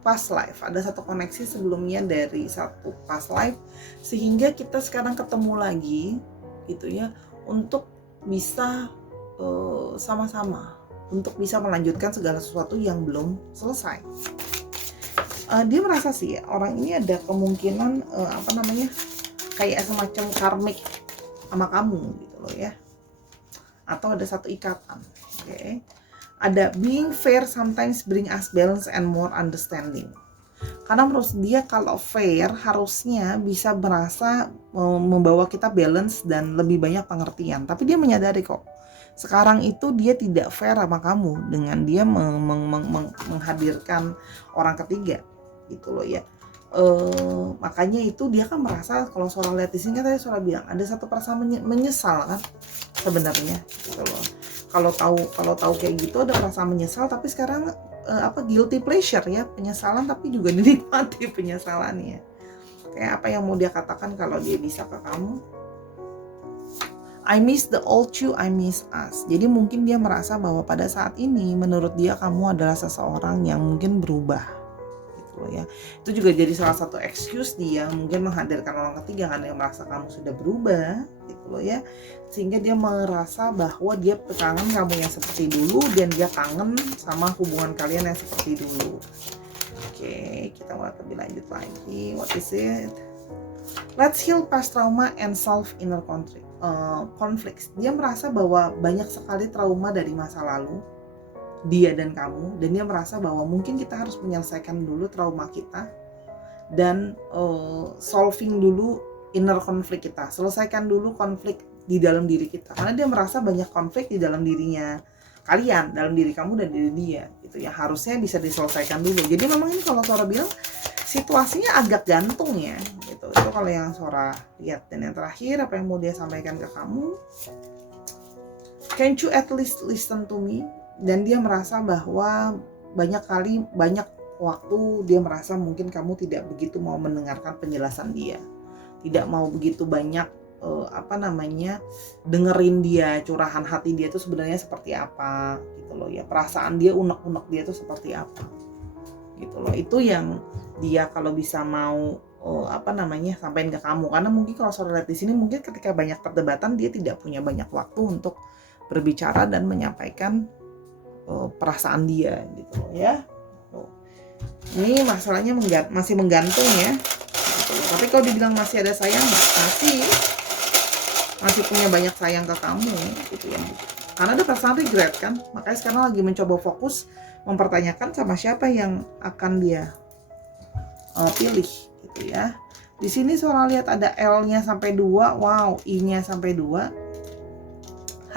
past life. Ada satu koneksi sebelumnya dari satu past life sehingga kita sekarang ketemu lagi gitu ya, untuk bisa sama-sama, untuk bisa melanjutkan segala sesuatu yang belum selesai. Dia merasa sih orang ini ada kemungkinan kayak semacam karmik sama kamu gitu loh ya, atau ada satu ikatan. Oke. Ada being fair sometimes bring us balance and more understanding. Karena menurut dia kalau fair harusnya bisa merasa membawa kita balance dan lebih banyak pengertian. Tapi dia menyadari kok sekarang itu dia tidak fair sama kamu dengan dia menghadirkan orang ketiga gitu loh ya. Makanya itu dia kan merasa, kalau Sora lihat di sini kan tadi Sora bilang ada satu perasaan menyesal kan sebenarnya gitu loh. Kalau tahu kayak gitu ada perasaan menyesal, tapi sekarang guilty pleasure ya, penyesalan tapi juga dinikmati penyesalannya. Kayak apa yang mau dia katakan kalau dia bisa ke kamu? I miss the old you, I miss us. Jadi mungkin dia merasa bahwa pada saat ini menurut dia kamu adalah seseorang yang mungkin berubah gitu loh ya. Itu juga jadi salah satu excuse dia mungkin menghadirkan orang ketiga karena dia merasa kamu sudah berubah gitu loh ya, sehingga dia merasa bahwa dia kangen kamu yang seperti dulu dan dia kangen sama hubungan kalian yang seperti dulu. Oke, kita mulai lebih lanjut lagi. What is it? Let's heal past trauma and solve inner conflicts. Dia merasa bahwa banyak sekali trauma dari masa lalu dia dan kamu, dan dia merasa bahwa mungkin kita harus menyelesaikan dulu trauma kita dan solving dulu inner conflict kita, selesaikan dulu konflik di dalam diri kita, karena dia merasa banyak konflik di dalam dirinya kalian, dalam diri kamu dan diri dia, itu ya harusnya bisa diselesaikan dulu. Jadi memang ini kalau Sora bilang situasinya agak gantung ya, gitu. Itu kalau yang Sora lihat. Dan yang terakhir, apa yang mau dia sampaikan ke kamu? Can't you at least listen to me? Dan dia merasa bahwa banyak waktu dia merasa mungkin kamu tidak begitu mau mendengarkan penjelasan dia, tidak mau begitu banyak dengerin dia, curahan hati dia itu sebenarnya seperti apa gitu loh ya, perasaan dia, unek-unek dia itu seperti apa gitu loh. Itu yang dia kalau bisa mau sampaikan ke kamu, karena mungkin kalau Sora lihat di sini mungkin ketika banyak perdebatan dia tidak punya banyak waktu untuk berbicara dan menyampaikan perasaan dia gitu loh ya. Ini masalahnya masih menggantung ya gitu. Tapi kalau dibilang masih ada sayang, masih punya banyak sayang ke kamu gitu ya, karena ada perasaan regret kan. Makanya sekarang lagi mencoba fokus mempertanyakan sama siapa yang akan dia pilih gitu ya. Di sini Sora lihat ada L-nya sampai 2, wow, I-nya sampai 2, H,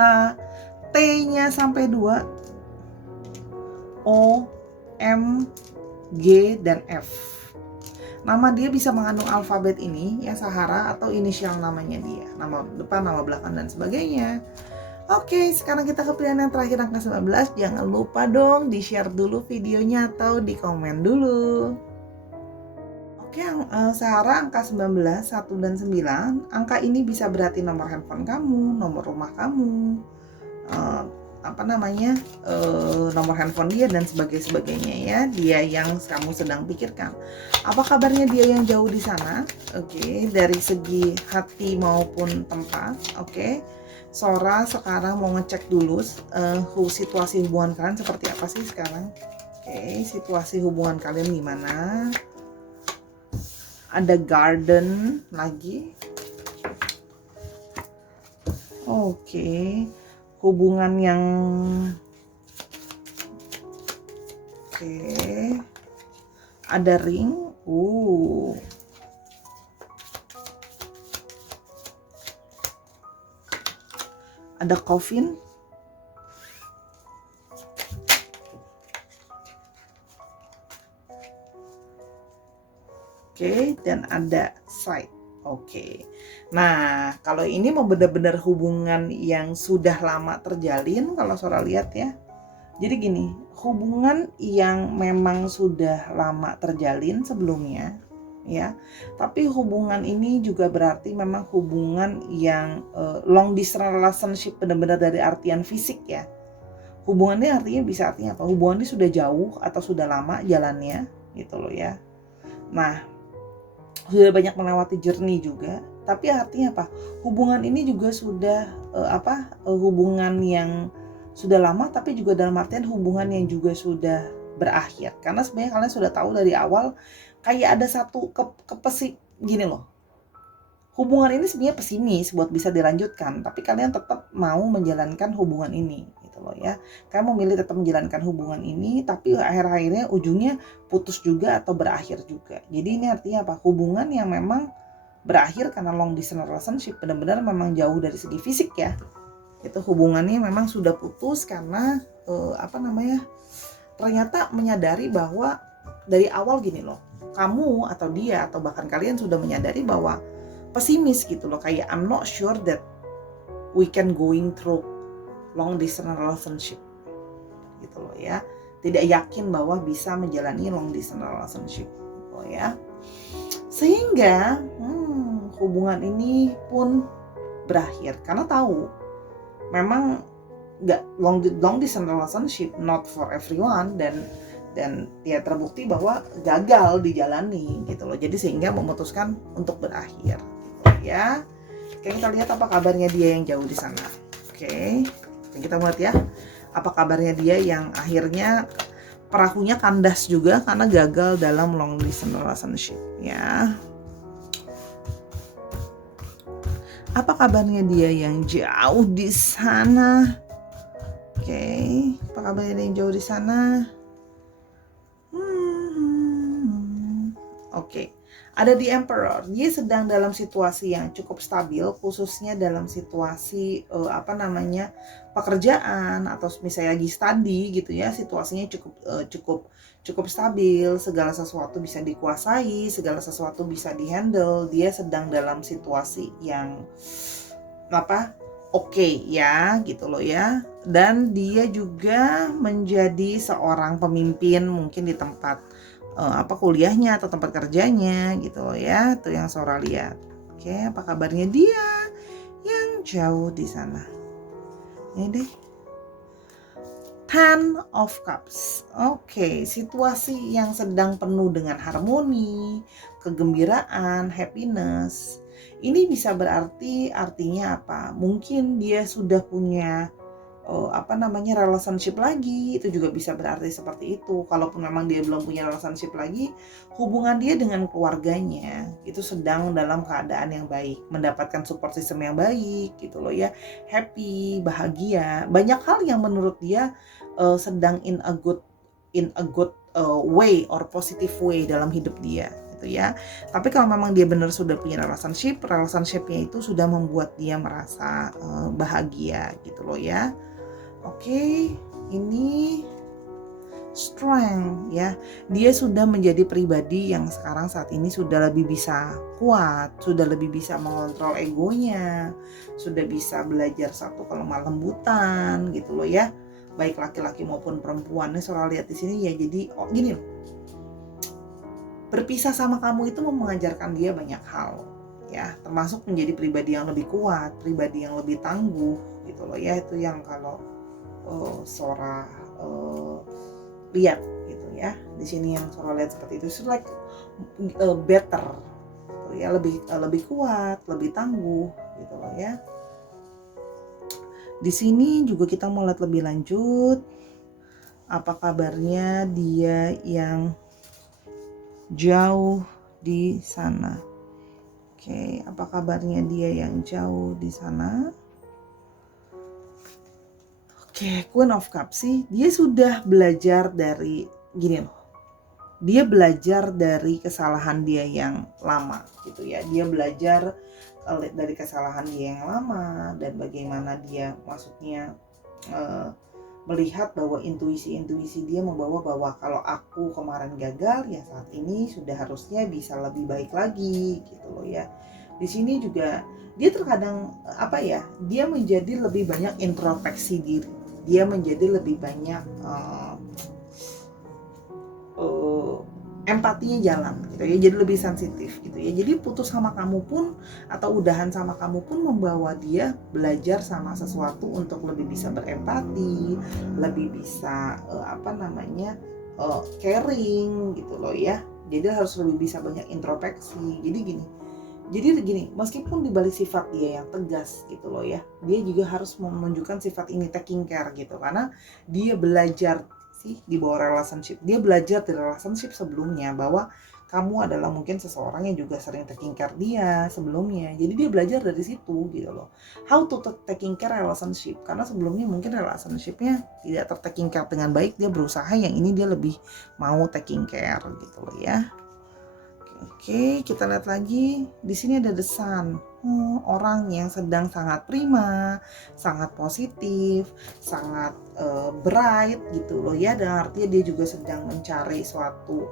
T-nya sampai 2, O, M, G, dan F. Nama dia bisa mengandung alfabet ini ya, Sahara, atau inisial namanya dia, nama depan, nama belakang, dan sebagainya. Oke, sekarang kita ke pilihan yang terakhir, angka 19. Jangan lupa dong di-share dulu videonya atau di komen dulu. Oke, Sahara angka 19, 1 dan 9. Angka ini bisa berarti nomor handphone kamu, nomor rumah kamu, nomor handphone dia dan sebagainya ya, dia yang kamu sedang pikirkan. Apa kabarnya dia yang jauh di sana? Oke, dari segi hati maupun tempat. Oke, Sora sekarang mau ngecek dulu situasi hubungan kalian seperti apa sih sekarang. Oke, situasi hubungan kalian gimana? Ada garden lagi. Oke. Hubungan yang ada ring, ada coffin, dan ada side. Nah, kalau ini mau benar-benar hubungan yang sudah lama terjalin, kalau Sora lihat ya. Jadi gini, hubungan yang memang sudah lama terjalin sebelumnya, ya. Tapi hubungan ini juga berarti memang hubungan yang long distance relationship, benar-benar dari artian fisik ya. Hubungannya artinya apa? Hubungannya sudah jauh atau sudah lama jalannya, gitu loh ya. Nah, sudah banyak melewati journey juga, tapi artinya apa? Hubungan ini juga sudah hubungan yang sudah lama, tapi juga dalam artian hubungan yang juga sudah berakhir. Karena sebenarnya kalian sudah tahu dari awal kayak ada satu gini loh. Hubungan ini sebenarnya pesimis buat bisa dilanjutkan, tapi kalian tetap mau menjalankan hubungan ini gitu loh ya. Kalian memilih tetap menjalankan hubungan ini, tapi akhir-akhirnya ujungnya putus juga atau berakhir juga. Jadi ini artinya apa? Hubungan yang memang berakhir karena long distance relationship, benar-benar memang jauh dari segi fisik ya. Itu hubungannya memang sudah putus karena ternyata menyadari bahwa dari awal gini loh, kamu atau dia atau bahkan kalian sudah menyadari bahwa pesimis gitu loh, kayak I'm not sure that we can going through long distance relationship gitu loh ya, tidak yakin bahwa bisa menjalani long distance relationship gitu loh ya, sehingga hubungan ini pun berakhir karena tahu memang nggak long distance relationship not for everyone, dan dan dia terbukti bahwa gagal dijalani gitu loh. Jadi sehingga memutuskan untuk berakhir gitu ya. Oke, kita lihat apa kabarnya dia yang jauh di sana. Oke, kita lihat ya, apa kabarnya dia yang akhirnya perahunya kandas juga karena gagal dalam long distance relationship ya. Apa kabarnya dia yang jauh di sana? Oke, apa kabarnya dia yang jauh di sana? Oke, ada di Emperor. Dia sedang dalam situasi yang cukup stabil, khususnya dalam situasi pekerjaan atau misalnya lagi study gitu ya. Situasinya cukup stabil, segala sesuatu bisa dikuasai, segala sesuatu bisa dihandle. Dia sedang dalam situasi yang oke ya gitu loh ya. Dan dia juga menjadi seorang pemimpin mungkin di tempat kuliahnya atau tempat kerjanya gitu loh ya. Itu yang Sora lihat. Oke, apa kabarnya dia yang jauh di sana? Ini deh, Ten of Cups. Oke, situasi yang sedang penuh dengan harmoni, kegembiraan, happiness. Ini bisa artinya apa? Mungkin dia sudah punya relationship lagi. Itu juga bisa berarti seperti itu. Kalaupun memang dia belum punya relationship lagi, hubungan dia dengan keluarganya itu sedang dalam keadaan yang baik, mendapatkan support system yang baik gitu loh ya, happy, bahagia. Banyak hal yang menurut dia sedang in a good way or positive way dalam hidup dia gitu ya. Tapi kalau memang dia benar sudah punya relationshipnya itu sudah membuat dia merasa bahagia gitu loh ya. Oke, ini strength ya. Dia sudah menjadi pribadi yang sekarang saat ini sudah lebih bisa kuat, sudah lebih bisa mengontrol egonya, sudah bisa belajar satu kelemah lembutan gitu loh ya. Baik laki-laki maupun perempuan. Soal lihat di sini ya, jadi gini loh. Berpisah sama kamu itu mengajarkan dia banyak hal ya, termasuk menjadi pribadi yang lebih kuat, pribadi yang lebih tangguh gitu loh ya. Itu yang kalau Sora lihat gitu ya. Di sini yang Sora lihat seperti itu, so like better gitu ya, lebih kuat, lebih tangguh gitu loh ya. Di sini juga kita mau lihat lebih lanjut apa kabarnya dia yang jauh di sana. Oke, apa kabarnya dia yang jauh di sana? Oke, Queen of Cups sih, dia sudah belajar dari gini loh. Dia belajar dari kesalahan dia yang lama gitu ya. Dia belajar dari kesalahan dia yang lama dan bagaimana dia maksudnya melihat bahwa intuisi dia membawa bahwa kalau aku kemarin gagal ya saat ini sudah harusnya bisa lebih baik lagi gitu loh ya. Di sini juga dia terkadang dia menjadi lebih banyak introspeksi diri, dia menjadi lebih banyak empatinya jalan gitu ya, jadi lebih sensitif gitu ya. Jadi putus sama kamu pun atau udahan sama kamu pun membawa dia belajar sama sesuatu untuk lebih bisa berempati, lebih bisa caring gitu loh ya. Jadi harus lebih bisa banyak introspeksi. Jadi gini, meskipun dibalik sifat dia yang tegas gitu loh ya, dia juga harus menunjukkan sifat ini, taking care gitu, karena dia belajar di bawah relationship. Dia belajar di relationship sebelumnya bahwa kamu adalah mungkin seseorang yang juga sering taking care dia sebelumnya. Jadi dia belajar dari situ gitu loh. How to taking care relationship. Karena sebelumnya mungkin relationshipnya tidak taking care dengan baik. Dia berusaha yang ini dia lebih mau taking care gitu loh ya. Oke, kita lihat lagi. Di sini ada The Sun. Orang yang sedang sangat prima, sangat positif, sangat bright gitu loh ya. Dan artinya dia juga sedang mencari suatu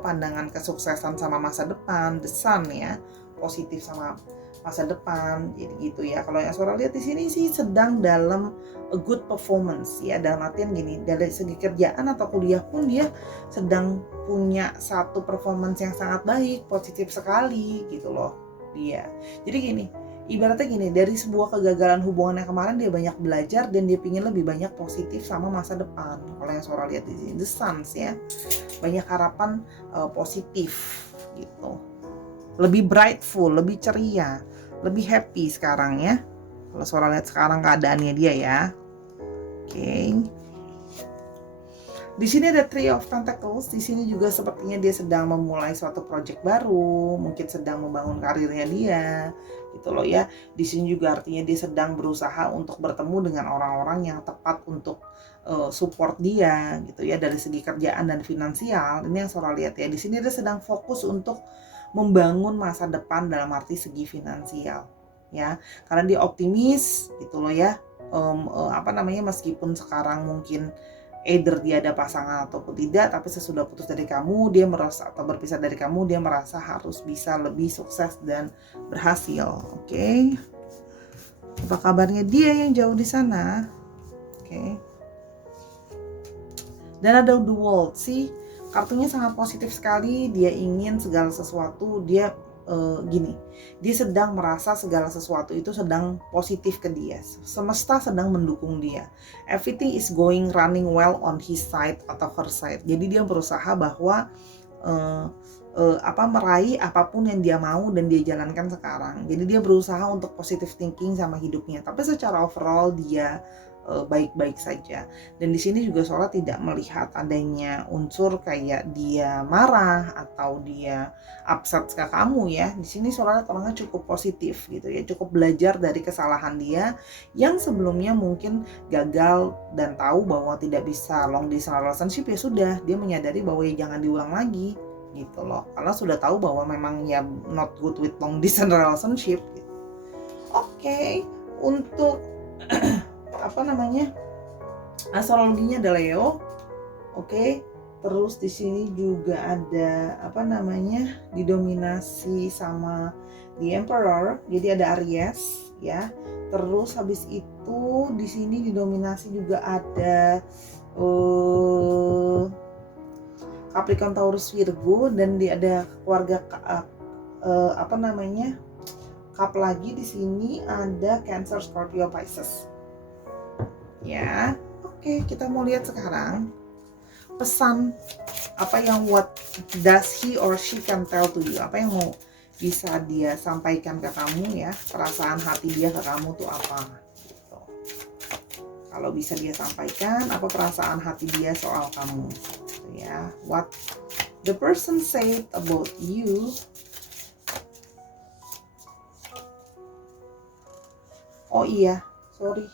pandangan kesuksesan sama masa depan. The Sun ya, positif sama masa depan, jadi gitu ya. Kalau yang Sora lihat di sini sih sedang dalam a good performance ya, dalam artian gini, dari segi kerjaan atau kuliah pun dia sedang punya satu performance yang sangat baik, positif sekali gitu loh dia. Jadi gini, ibaratnya gini, dari sebuah kegagalan hubungan yang kemarin dia banyak belajar dan dia pingin lebih banyak positif sama masa depan. Kalau yang Sora lihat di sini The Suns ya, banyak harapan positif gitu, lebih brightful, lebih ceria, lebih happy sekarang ya. Kalau Sora lihat sekarang keadaannya dia ya. Oke. Di sini ada Three of Pentacles. Di sini juga sepertinya dia sedang memulai suatu project baru, mungkin sedang membangun karirnya dia, gitu loh ya. Di sini juga artinya dia sedang berusaha untuk bertemu dengan orang-orang yang tepat untuk support dia, gitu ya, dari segi kerjaan dan finansial. Ini yang Sora lihat ya. Di sini dia sedang fokus untuk membangun masa depan dalam arti segi finansial, ya. Karena dia optimis, gitu loh ya. Meskipun sekarang mungkin either dia ada pasangan ataupun tidak, tapi sesudah putus dari kamu, dia merasa, atau berpisah dari kamu, dia merasa harus bisa lebih sukses dan berhasil. Oke. Apa kabarnya dia yang jauh di sana? Oke. Dan ada The World sih, kartunya sangat positif sekali. Dia ingin segala sesuatu, dia dia sedang merasa segala sesuatu itu sedang positif ke dia. Semesta sedang mendukung dia. Everything is running well on his side atau her side. Jadi dia berusaha bahwa meraih apapun yang dia mau dan dia jalankan sekarang. Jadi dia berusaha untuk positive thinking sama hidupnya. Tapi secara overall dia baik-baik saja. Dan di sini juga Sora tidak melihat adanya unsur kayak dia marah atau dia upset ke kamu ya. Di sini Sora orangnya cukup positif gitu ya, cukup belajar dari kesalahan dia yang sebelumnya mungkin gagal dan tahu bahwa tidak bisa long distance relationship. Ya sudah, dia menyadari bahwa ya jangan diulang lagi gitu loh, karena sudah tahu bahwa memang ya not good with long distance relationship gitu. Oke, untuk astrologinya ada Leo. Oke. Terus di sini juga ada didominasi sama the Emperor. Jadi ada Aries ya. Terus habis itu di sini didominasi juga ada Capricorn, Taurus, Virgo, dan ada keluarga Kap lagi di sini ada Cancer, Scorpio, Pisces. Ya, oke, kita mau lihat sekarang pesan apa yang what does he or she can tell to you, apa yang mau bisa dia sampaikan ke kamu ya, perasaan hati dia ke kamu tuh apa gitu. Kalau bisa dia sampaikan apa perasaan hati dia soal kamu gitu ya, what the person said about you. Oh iya, sorry,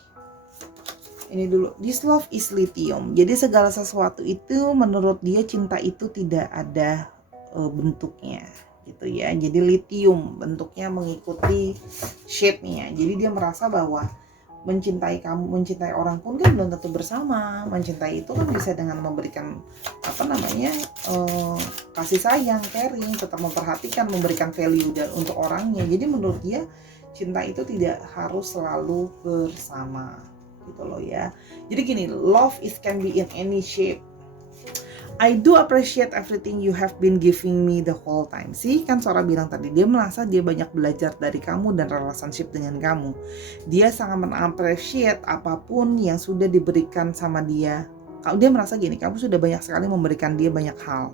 ini dulu, this love is lithium. Jadi segala sesuatu itu menurut dia cinta itu tidak ada bentuknya gitu ya. Jadi lithium bentuknya mengikuti shape-nya. Jadi dia merasa bahwa mencintai kamu, mencintai orang pun kan belum tentu bersama. Mencintai itu kan bisa dengan memberikan kasih sayang, caring, tetap memperhatikan, memberikan value dan untuk orangnya. Jadi menurut dia cinta itu tidak harus selalu bersama gitu loh ya. Jadi gini, love can be in any shape. I do appreciate everything you have been giving me the whole time. Sih kan Sora bilang tadi, dia merasa dia banyak belajar dari kamu dan relationship dengan kamu. Dia sangat men-appreciate apapun yang sudah diberikan sama dia. Dia merasa gini, kamu sudah banyak sekali memberikan dia banyak hal.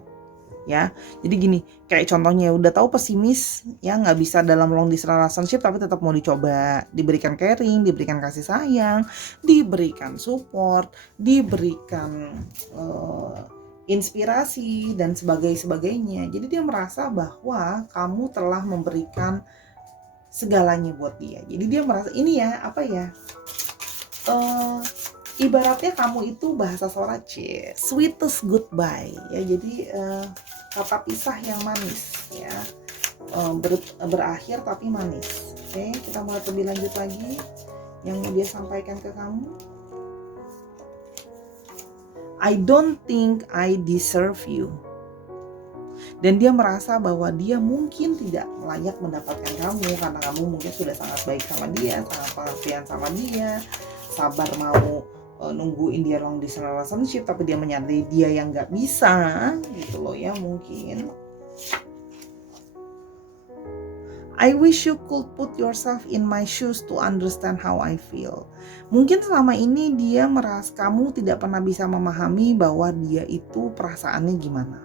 Ya, jadi gini, kayak contohnya udah tahu pesimis ya, nggak bisa dalam long distance relationship tapi tetap mau dicoba, diberikan caring, diberikan kasih sayang, diberikan support, diberikan inspirasi dan sebagainya. Jadi dia merasa bahwa kamu telah memberikan segalanya buat dia. Jadi dia merasa ini ya ibaratnya kamu itu bahasa Sora sweetest goodbye ya. Jadi kata pisah yang manis ya, berakhir tapi manis. Oke, kita mulai lebih lanjut lagi yang mau dia sampaikan ke kamu. I don't think I deserve you. Dan dia merasa bahwa dia mungkin tidak layak mendapatkan kamu karena kamu mungkin sudah sangat baik sama dia, sangat pengertian sama dia, sabar mau nungguin dia long distance relationship, tapi dia menyadari dia yang nggak bisa gitu loh ya mungkin. I I wish you could put yourself in my shoes to understand how I feel. Mungkin selama ini dia merasa kamu tidak pernah bisa memahami bahwa dia itu perasaannya gimana.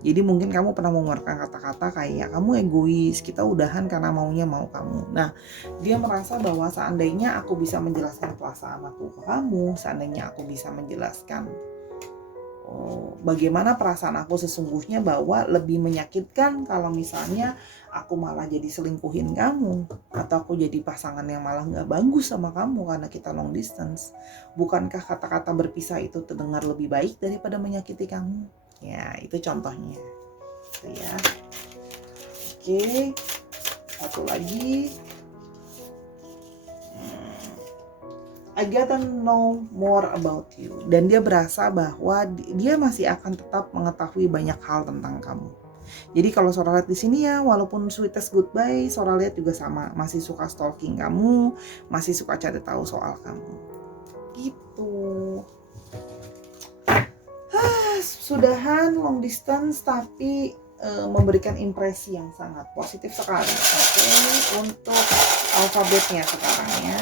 Jadi mungkin kamu pernah mengeluarkan kata-kata kayak kamu egois, kita udahan karena maunya mau kamu. Nah, dia merasa bahwa seandainya aku bisa menjelaskan perasaan aku ke kamu, seandainya aku bisa menjelaskan bagaimana perasaan aku sesungguhnya, bahwa lebih menyakitkan kalau misalnya aku malah jadi selingkuhin kamu, atau aku jadi pasangan yang malah gak bagus sama kamu karena kita long distance. Bukankah kata-kata berpisah itu terdengar lebih baik daripada menyakiti kamu? Ya, itu contohnya. Gitu ya. Oke, satu lagi. I gotta know more about you. Dan dia berasa bahwa dia masih akan tetap mengetahui banyak hal tentang kamu. Jadi kalau Sora lihat di sini ya, walaupun sweetest goodbye, Sora lihat juga sama, masih suka stalking kamu, masih suka cari tahu soal kamu. Gitu. Sudahan long distance tapi memberikan impresi yang sangat positif sekali. Oke, untuk alfabetnya sekarang ya.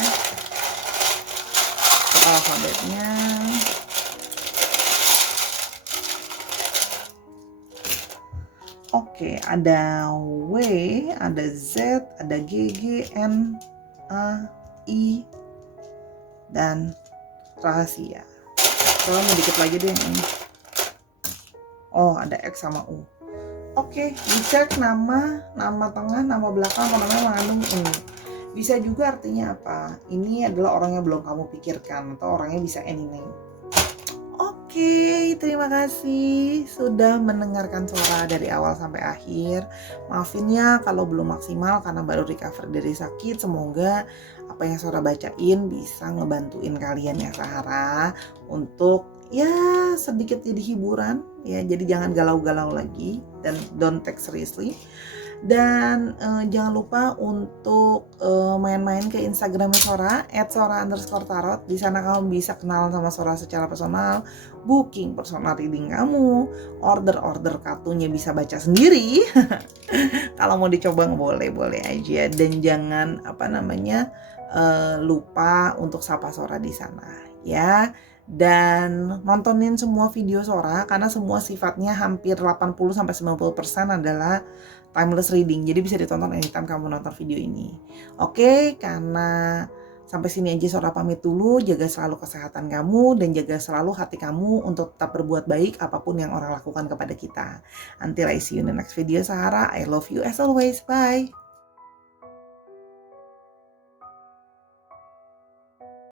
Alfabetnya oke, ada W, ada Z, ada G, G, N, A, I, dan rahasia. Coba mau dikit lagi deh ini. Oh, ada X sama U. Oke, dicek nama tengah, nama belakang, namanya mengandung ini. Bisa juga artinya apa? Ini adalah orang yang belum kamu pikirkan, atau orangnya bisa any name. Oke, terima kasih sudah mendengarkan Sora dari awal sampai akhir. Maafin ya kalau belum maksimal karena baru recover dari sakit. Semoga apa yang Sora bacain bisa ngebantuin kalian ya Sahara untuk ya sedikit jadi hiburan ya. Jadi jangan galau-galau lagi dan don't take seriously. Dan jangan lupa untuk main-main ke Instagramnya Sora @sora_tarot. Di sana kamu bisa kenalan sama Sora secara personal, booking personal reading kamu, order kartunya bisa baca sendiri. Kalau mau dicoba boleh aja, dan jangan lupa untuk sapa Sora di sana ya. Dan nontonin semua video Sora karena semua sifatnya hampir 80-90% adalah timeless reading. Jadi bisa ditonton anytime kamu nonton video ini. Oke, karena sampai sini aja Sora pamit dulu. Jaga selalu kesehatan kamu dan jaga selalu hati kamu untuk tetap berbuat baik apapun yang orang lakukan kepada kita. Until I see you in the next video Sahara, I love you as always. Bye.